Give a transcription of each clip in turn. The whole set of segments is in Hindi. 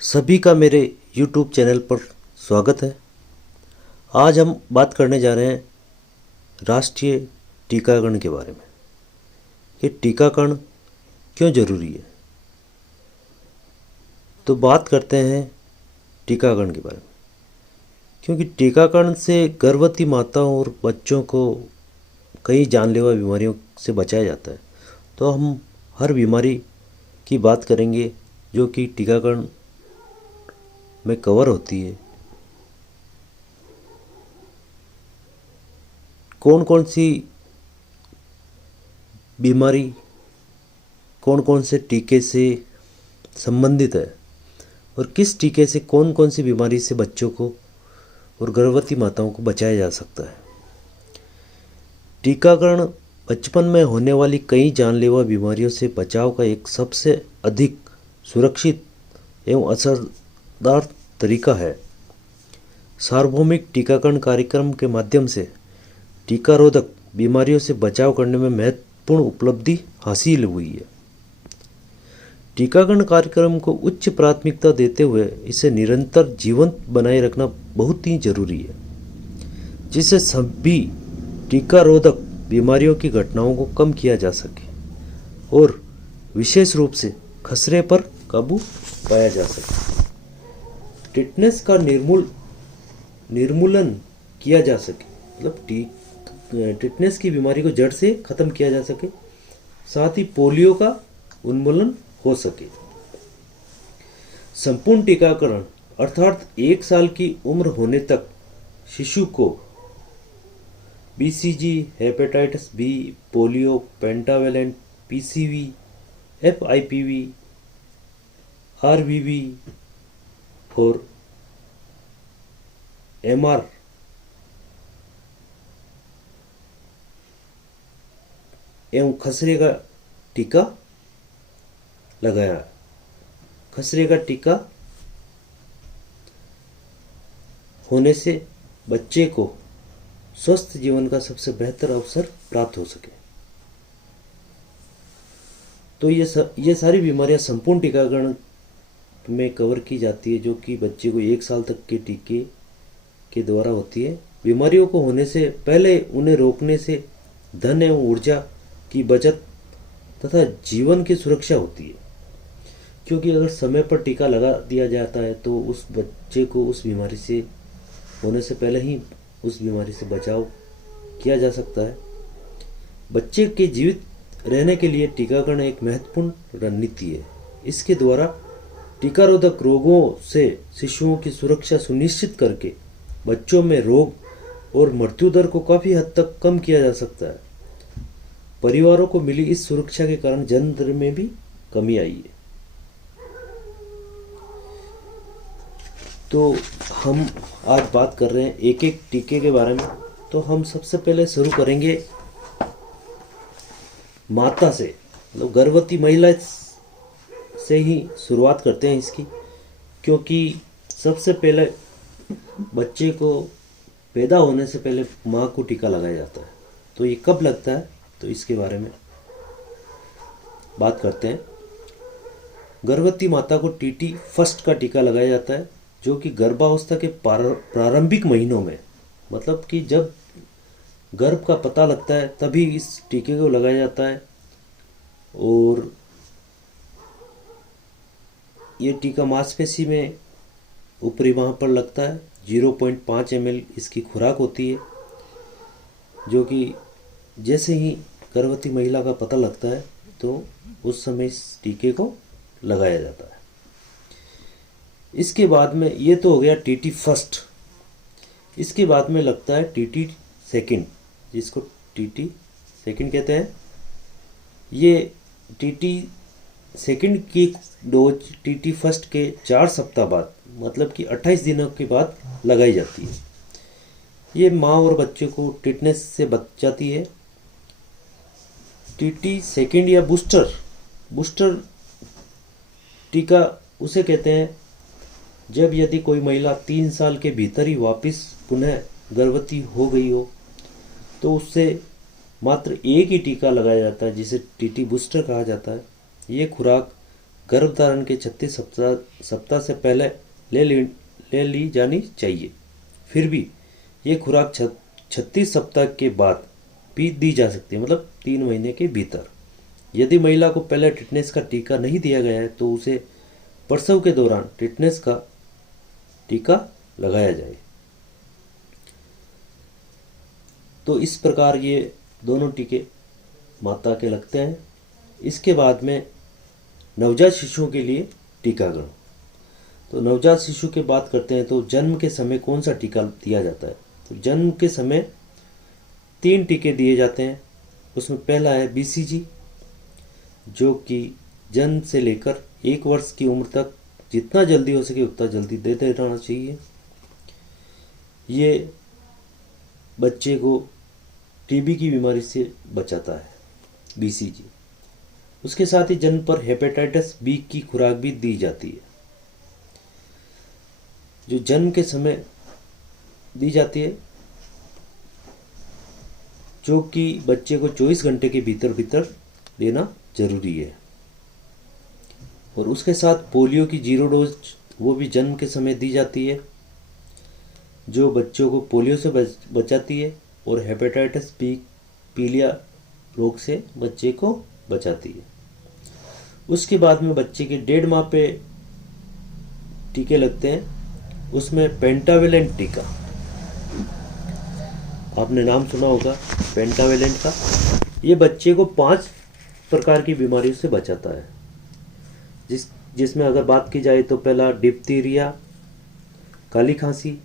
सभी का मेरे YouTube चैनल पर स्वागत है। आज हम बात करने जा रहे हैं राष्ट्रीय टीकाकरण के बारे में कि टीकाकरण क्यों ज़रूरी है। तो बात करते हैं टीकाकरण के बारे में, क्योंकि टीकाकरण से गर्भवती माताओं और बच्चों को कई जानलेवा बीमारियों से बचाया जाता है। तो हम हर बीमारी की बात करेंगे जो कि टीकाकरण में कवर होती है। कौन कौन सी बीमारी कौन कौन से टीके से संबंधित है और किस टीके से कौन कौन सी बीमारी से बच्चों को और गर्भवती माताओं को बचाया जा सकता है। टीकाकरण बचपन में होने वाली कई जानलेवा बीमारियों से बचाव का एक सबसे अधिक सुरक्षित एवं असरदार तरीका है। सार्वभौमिक टीकाकरण कार्यक्रम के माध्यम से टीकारोधक बीमारियों से बचाव करने में महत्वपूर्ण उपलब्धि हासिल हुई है। टीकाकरण कार्यक्रम को उच्च प्राथमिकता देते हुए इसे निरंतर जीवंत बनाए रखना बहुत ही जरूरी है, जिससे सभी टीकारोधक बीमारियों की घटनाओं को कम किया जा सके और विशेष रूप से खसरे पर काबू पाया जा सके। टिटनेस का निर्मूलन किया जा सके, मतलब टिटनेस की बीमारी को जड़ से खत्म किया जा सके, साथ ही पोलियो का उन्मूलन हो सके। संपूर्ण टीकाकरण अर्थात 1 साल की उम्र होने तक शिशु को BCG, hepatitis B, polio, pentavalent, PCV, FIPV, RVV और एमआर एवं खसरे का टीका लगाया। खसरे का टीका होने से बच्चे को स्वस्थ जीवन का सबसे बेहतर अवसर प्राप्त हो सके। तो ये सारी बीमारियां संपूर्ण टीकाकरण में कवर की जाती है, जो कि बच्चे को 1 साल तक के टीके के द्वारा होती है। बीमारियों को होने से पहले उन्हें रोकने से धन एवं ऊर्जा की बचत तथा जीवन की सुरक्षा होती है, क्योंकि अगर समय पर टीका लगा दिया जाता है तो उस बच्चे को उस बीमारी से होने से पहले ही उस बीमारी से बचाव किया जा सकता है। बच्चे के जीवित रहने के लिए टीकाकरण एक महत्वपूर्ण रणनीति है। इसके द्वारा टीकारोधक रोगों से शिशुओं की सुरक्षा सुनिश्चित करके बच्चों में रोग और मृत्यु दर को काफ़ी हद तक कम किया जा सकता है। परिवारों को मिली इस सुरक्षा के कारण जन्म दर में भी कमी आई है। तो हम आज बात कर रहे हैं एक एक टीके के बारे में। तो हम सबसे पहले शुरू करेंगे माता से, मतलब गर्भवती महिला से ही शुरुआत करते हैं इसकी, क्योंकि सबसे पहले बच्चे को पैदा होने से पहले माँ को टीका लगाया जाता है। तो ये कब लगता है, तो इसके बारे में बात करते हैं। गर्भवती माता को टीटी फर्स्ट का टीका लगाया जाता है, जो कि गर्भावस्था के प्रारंभिक महीनों में, मतलब कि जब गर्भ का पता लगता है तभी इस टीके को लगाया जाता है। और ये टीका मांसपेशी में ऊपरी बांह पर लगता है। 0.5 ml इसकी खुराक होती है, जो कि जैसे ही गर्भवती महिला का पता लगता है तो उस समय इस टीके को लगाया जाता है। इसके बाद में ये तो हो गया टीटी फर्स्ट। इसके बाद में लगता है टीटी सेकंड, जिसको टीटी सेकंड कहते हैं। ये टीटी सेकंड की डोज टीटी फर्स्ट के 4 सप्ताह बाद, मतलब कि 28 दिनों के बाद लगाई जाती है। ये माँ और बच्चे को टिटनेस से बचाती है। टीटी सेकंड या बूस्टर टीका उसे कहते हैं जब यदि कोई महिला 3 साल के भीतर ही वापस पुनः गर्भवती हो गई हो तो उससे मात्र एक ही टीका लगाया जाता है, जिसे टीटी बूस्टर कहा जाता है। ये खुराक गर्भधारण के 36 सप्ताह से पहले ले ली जानी चाहिए। फिर भी ये खुराक 36 सप्ताह के बाद भी दी जा सकती है, मतलब 3 महीने के भीतर। यदि महिला को पहले टिटनेस का टीका नहीं दिया गया है तो उसे प्रसव के दौरान टिटनेस का टीका लगाया जाए। तो इस प्रकार ये दोनों टीके माता के लगते हैं। इसके बाद में नवजात शिशुओं के लिए टीकाकरण। तो नवजात शिशु की बात करते हैं तो जन्म के समय कौन सा टीका दिया जाता है? तो जन्म के समय 3 टीके दिए जाते हैं। उसमें पहला है BCG, जो कि जन्म से लेकर 1 वर्ष की उम्र तक जितना जल्दी हो सके उतना जल्दी दे देना चाहिए। ये बच्चे को टीबी की बीमारी से बचाता है BCG। उसके साथ ही जन्म पर हेपेटाइटिस बी की खुराक भी दी जाती है, जो जन्म के समय दी जाती है, जो कि बच्चे को 24 घंटे के भीतर देना जरूरी है। और उसके साथ पोलियो की 0 डोज वो भी जन्म के समय दी जाती है, जो बच्चों को पोलियो से बचाती है और हेपेटाइटिस बी पीलिया रोग से बच्चे को बचाती है। उसके बाद में बच्चे के 1.5 माह पे टीके लगते हैं। उसमें पेंटावेलेंट टीका, आपने नाम सुना होगा पेंटावेलेंट का। ये बच्चे को 5 प्रकार की बीमारियों से बचाता है, जिसमें अगर बात की जाए तो पहला डिप्थीरिया, काली खांसी,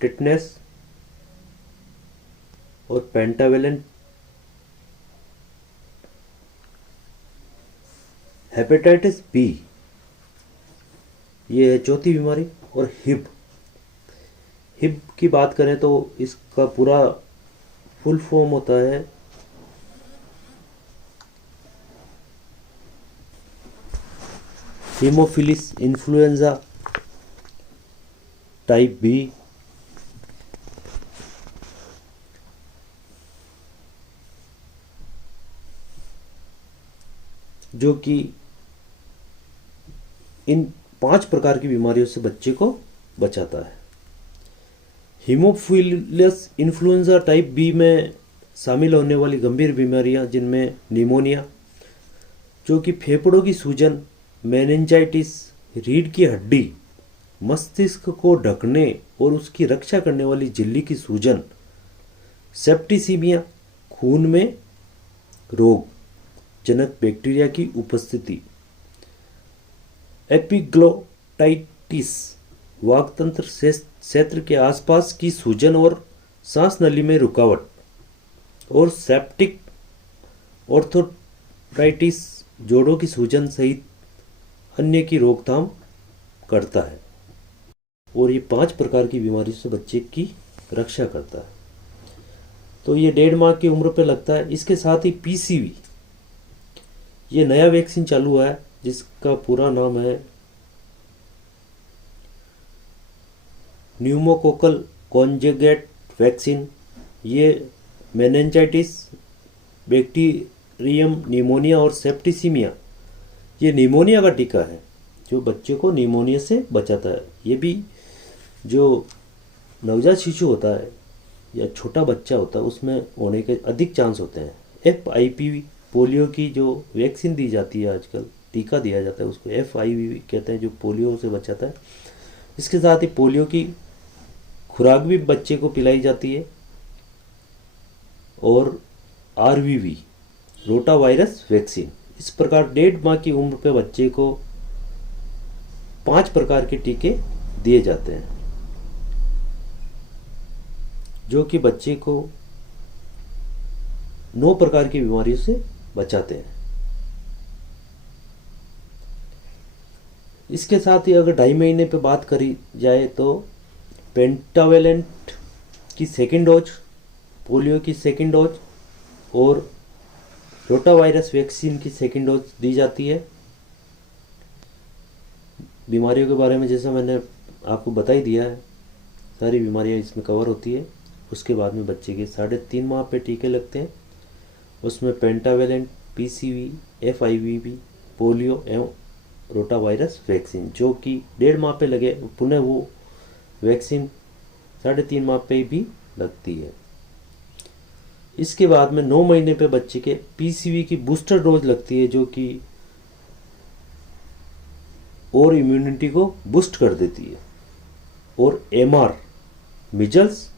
टिटनेस और पेंटावेलेंट हेपेटाइटिस बी, ये है चौथी बीमारी। और हिप की बात करें तो इसका पूरा फुल फॉर्म होता है हीमोफिलिस इन्फ्लुएंजा टाइप बी। जो कि इन 5 प्रकार की बीमारियों से बच्चे को बचाता है। हीमोफिलिस इन्फ्लुएंजा टाइप बी में शामिल होने वाली गंभीर बीमारियां, जिनमें निमोनिया, जो कि फेफड़ों की सूजन, मेनिंजाइटिस, रीढ़ की हड्डी, मस्तिष्क को ढकने और उसकी रक्षा करने वाली झिल्ली की सूजन, सेप्टिसीमिया, खून में रोग जनक बैक्टीरिया की उपस्थिति, एपिग्लोटाइटिस, वाततंत्र क्षेत्र के आसपास की सूजन और सांस नली में रुकावट, और सेप्टिक ऑर्थोटाइटिस, जोड़ों की सूजन सहित अन्य की रोकथाम करता है। और ये 5 प्रकार की बीमारी से बच्चे की रक्षा करता है। तो ये 1.5 माह की उम्र पे लगता है। इसके साथ ही PCV, ये नया वैक्सीन चालू हुआ है, जिसका पूरा नाम है न्यूमोकोकल कॉन्जुगेट वैक्सीन। ये मेनिंजाइटिस, बैक्टीरियम निमोनिया और सेप्टिसीमिया, ये निमोनिया का टीका है, जो बच्चे को निमोनिया से बचाता है। ये भी जो नवजात शिशु होता है या छोटा बच्चा होता है उसमें होने के अधिक चांस होते हैं। FIPV, पोलियो की जो वैक्सीन दी जाती है आजकल, टीका दिया जाता है, उसको FIPV कहते हैं, जो पोलियो से बचाता है। इसके साथ ही पोलियो की खुराक भी बच्चे को पिलाई जाती है। और RVV, रोटा वायरस वैक्सीन। इस प्रकार 1.5 माह की उम्र पे बच्चे को 5 प्रकार के टीके दिए जाते हैं, जो कि बच्चे को 9 प्रकार की बीमारियों से बचाते हैं। इसके साथ ही अगर 2.5 महीने पे बात करी जाए तो पेंटावेलेंट की 2nd डोज, पोलियो की 2nd डोज और रोटा वायरस वैक्सीन की 2nd डोज दी जाती है। बीमारियों के बारे में जैसा मैंने आपको बता ही दिया है, सारी बीमारियां इसमें कवर होती है। उसके बाद में बच्चे के 3.5 माह पे टीके लगते हैं। उसमें पेंटावेलेंट, PCV, FIVV, पोलियो एवं रोटावायरस वैक्सीन, जो कि 1.5 माह पे लगे, पुनः वो वैक्सीन 3.5 माह पे भी लगती है। इसके बाद में 9 महीने पे बच्चे के पीसीवी की बूस्टर डोज लगती है, जो कि और इम्यूनिटी को बूस्ट कर देती है। और एमआर मिजल्स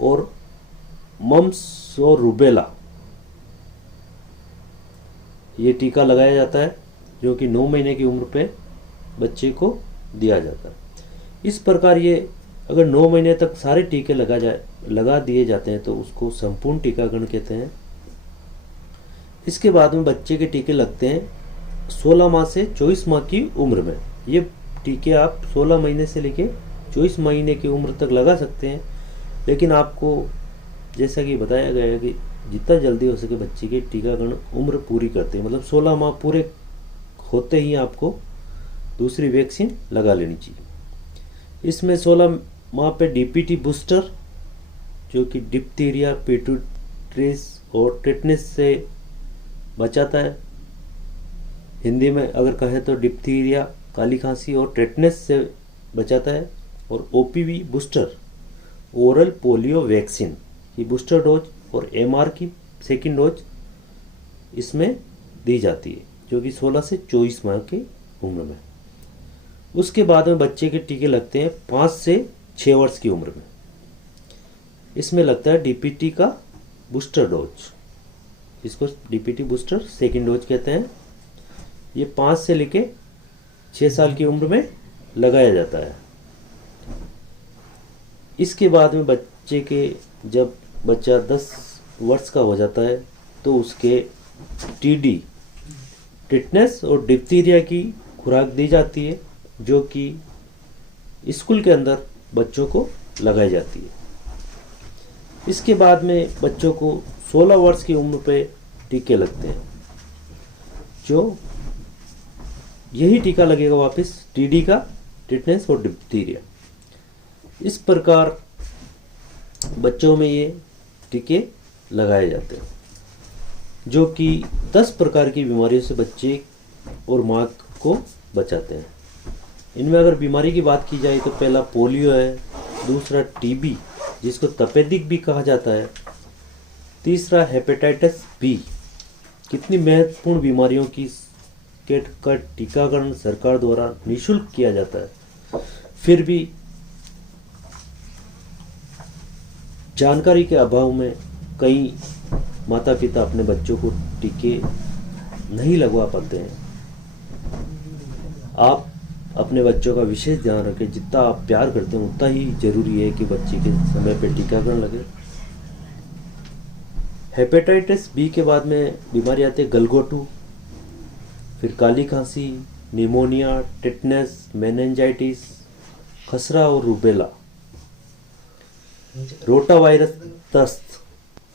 और मम्स और रूबेला ये टीका लगाया जाता है, जो कि 9 महीने की उम्र पे बच्चे को दिया जाता है। इस प्रकार ये अगर 9 महीने तक सारे टीके लगा दिए जाते हैं तो उसको संपूर्ण टीकाकरण कहते हैं। इसके बाद में बच्चे के टीके लगते हैं 16 माह से 24 माह की उम्र में। ये टीके आप 16 महीने से लेके 24 महीने की उम्र तक लगा सकते हैं, लेकिन आपको जैसा कि बताया गया है कि जितना जल्दी हो सके बच्चे की टीकाकरण उम्र पूरी करते हैं, मतलब 16 माह पूरे होते ही आपको दूसरी वैक्सीन लगा लेनी चाहिए। इसमें 16 माह पे डीपीटी बूस्टर, जो कि डिप्थीरिया, पेटुइट्रिस और टेटनस से बचाता है। हिंदी में अगर कहें तो डिप्थीरिया, काली खांसी और टेटनस से बचाता है। और OPV booster, oral polio vaccine की बूस्टर डोज और एमआर की सेकेंड डोज इसमें दी जाती है, जो कि 16 से 24 माह की उम्र में। उसके बाद में बच्चे के टीके लगते हैं 5 से 6 वर्ष की उम्र में। इसमें लगता है डीपीटी का बूस्टर डोज, इसको डीपीटी बूस्टर सेकेंड डोज कहते हैं। ये 5 से लेके 6 साल की उम्र में लगाया जाता है। इसके बाद में बच्चे के जब बच्चा 10 वर्ष का हो जाता है तो उसके टीडी, टिटनेस और डिप्थीरिया की खुराक दी जाती है, जो कि स्कूल के अंदर बच्चों को लगाई जाती है। इसके बाद में बच्चों को 16 वर्ष की उम्र पे टीके लगते हैं, जो यही टीका लगेगा वापस टीडी का, टिटनेस और डिप्थीरिया। इस प्रकार बच्चों में ये टीके लगाए जाते हैं, जो कि 10 प्रकार की बीमारियों से बच्चे और माँ को बचाते हैं। इनमें अगर बीमारी की बात की जाए तो पहला पोलियो है, दूसरा टीबी जिसको तपेदिक भी कहा जाता है, तीसरा हेपेटाइटिस बी। कितनी महत्वपूर्ण बीमारियों का टीकाकरण सरकार द्वारा निःशुल्क किया जाता है, फिर भी जानकारी के अभाव में कई माता पिता अपने बच्चों को टीके नहीं लगवा पाते हैं। आप अपने बच्चों का विशेष ध्यान रखें। जितना आप प्यार करते हैं उतना ही जरूरी है कि बच्चे के समय पे टीकाकरण लगे। हेपेटाइटिस बी के बाद में बीमारी आती है गलघोटू, फिर काली खांसी, निमोनिया, टिटनेस, मेनिंजाइटिस, खसरा और रूबेला। रोटावायरस दस्त,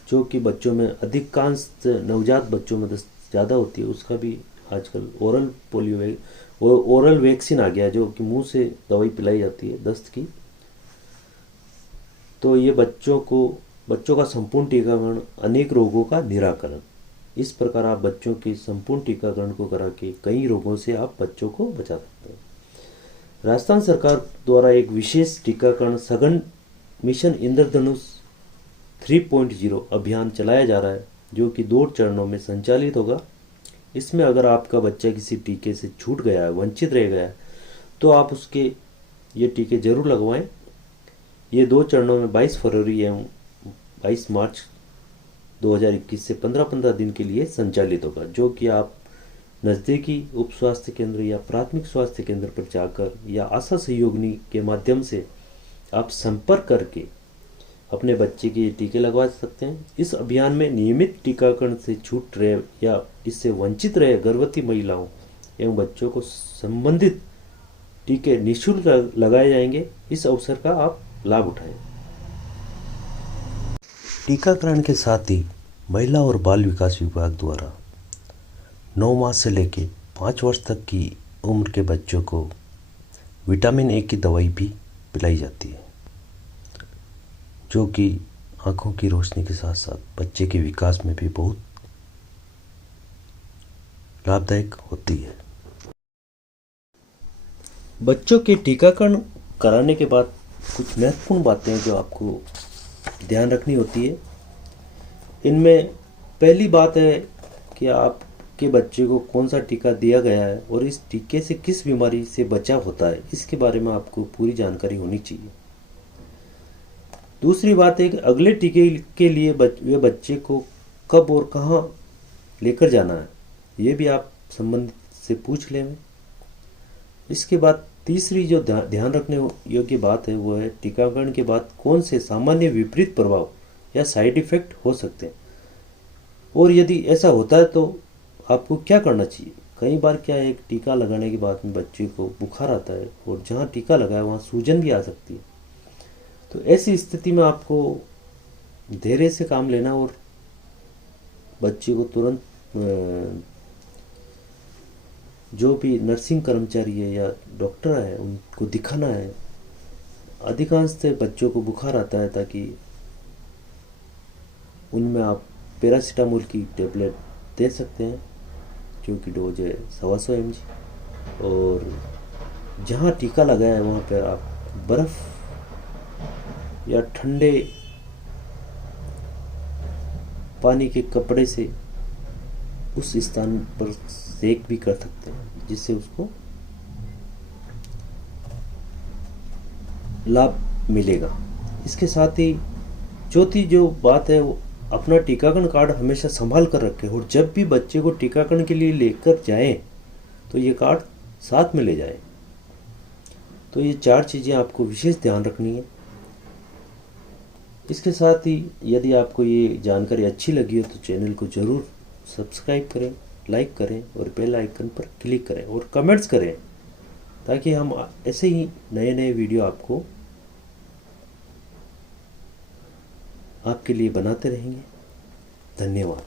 जो कि बच्चों में अधिकांश नवजात बच्चों में दस्त ज़्यादा होती है, उसका भी आजकल ओरल वैक्सीन आ गया, जो कि मुंह से दवाई पिलाई जाती है दस्त की। तो ये बच्चों का संपूर्ण टीकाकरण, अनेक रोगों का निराकरण। इस प्रकार आप बच्चों के संपूर्ण टीकाकरण को करा के कई रोगों से आप बच्चों को बचा सकते हैं। राजस्थान सरकार द्वारा एक विशेष टीकाकरण सघन मिशन इंद्रधनुष 3.0 अभियान चलाया जा रहा है, जो कि 2 चरणों में संचालित होगा। इसमें अगर आपका बच्चा किसी टीके से छूट गया है, वंचित रह गया है, तो आप उसके ये टीके जरूर लगवाएं। ये 2 चरणों में 22 फरवरी एवं 22 मार्च 2021 से 15-15 दिन के लिए संचालित होगा, जो कि आप नज़दीकी उप स्वास्थ्य केंद्र या प्राथमिक स्वास्थ्य केंद्र पर जाकर या आशा सहयोगिनी के माध्यम से आप संपर्क करके अपने बच्चे के टीके लगवा सकते हैं। इस अभियान में नियमित टीकाकरण से छूट रहे या इससे वंचित रहे गर्भवती महिलाओं एवं बच्चों को संबंधित टीके निःशुल्क लगाए जाएंगे। इस अवसर का आप लाभ उठाएं। टीकाकरण के साथ ही महिला और बाल विकास विभाग द्वारा 9 माह से लेकर 5 वर्ष तक की उम्र के बच्चों को विटामिन ए की दवाई भी पिलाई जाती है, जो कि आँखों की रोशनी के साथ साथ बच्चे के विकास में भी बहुत लाभदायक होती है। बच्चों के टीकाकरण कराने के बाद कुछ महत्वपूर्ण बातें जो आपको ध्यान रखनी होती है। इनमें पहली बात है कि आपके बच्चे को कौन सा टीका दिया गया है और इस टीके से किस बीमारी से बचाव होता है, इसके बारे में आपको पूरी जानकारी होनी चाहिए। दूसरी बात है कि अगले टीके के लिए वे बच्चे को कब और कहाँ लेकर जाना है, ये भी आप संबंधित से पूछ लें। इसके बाद तीसरी जो ध्यान रखने योग्य बात है वो है टीकाकरण के बाद कौन से सामान्य विपरीत प्रभाव या साइड इफेक्ट हो सकते हैं और यदि ऐसा होता है तो आपको क्या करना चाहिए। कई बार क्या है, एक टीका लगाने के बाद में बच्चे को बुखार आता है और जहाँ टीका लगा है वहाँ सूजन भी आ सकती है। तो ऐसी स्थिति में आपको धैर्य से काम लेना और बच्चे को तुरंत जो भी नर्सिंग कर्मचारी है या डॉक्टर है उनको दिखाना है। अधिकांश से बच्चों को बुखार आता है ताकि उनमें आप पैरासीटामोल की टेबलेट दे सकते हैं जो कि डोज है 125 mg, और जहाँ टीका लगाया है वहाँ पर आप बर्फ़ या ठंडे पानी के कपड़े से उस स्थान पर सेक भी कर सकते हैं जिससे उसको लाभ मिलेगा। इसके साथ ही चौथी जो बात है वो अपना टीकाकरण कार्ड हमेशा संभाल कर रखें और जब भी बच्चे को टीकाकरण के लिए लेकर जाएं तो ये कार्ड साथ में ले जाएं। तो ये 4 चीज़ें आपको विशेष ध्यान रखनी है। इसके साथ ही यदि आपको ये जानकारी अच्छी लगी हो तो चैनल को ज़रूर सब्सक्राइब करें, लाइक करें और बेल आइकन पर क्लिक करें और कमेंट्स करें ताकि हम ऐसे ही नए नए वीडियो आपके लिए बनाते रहेंगे। धन्यवाद।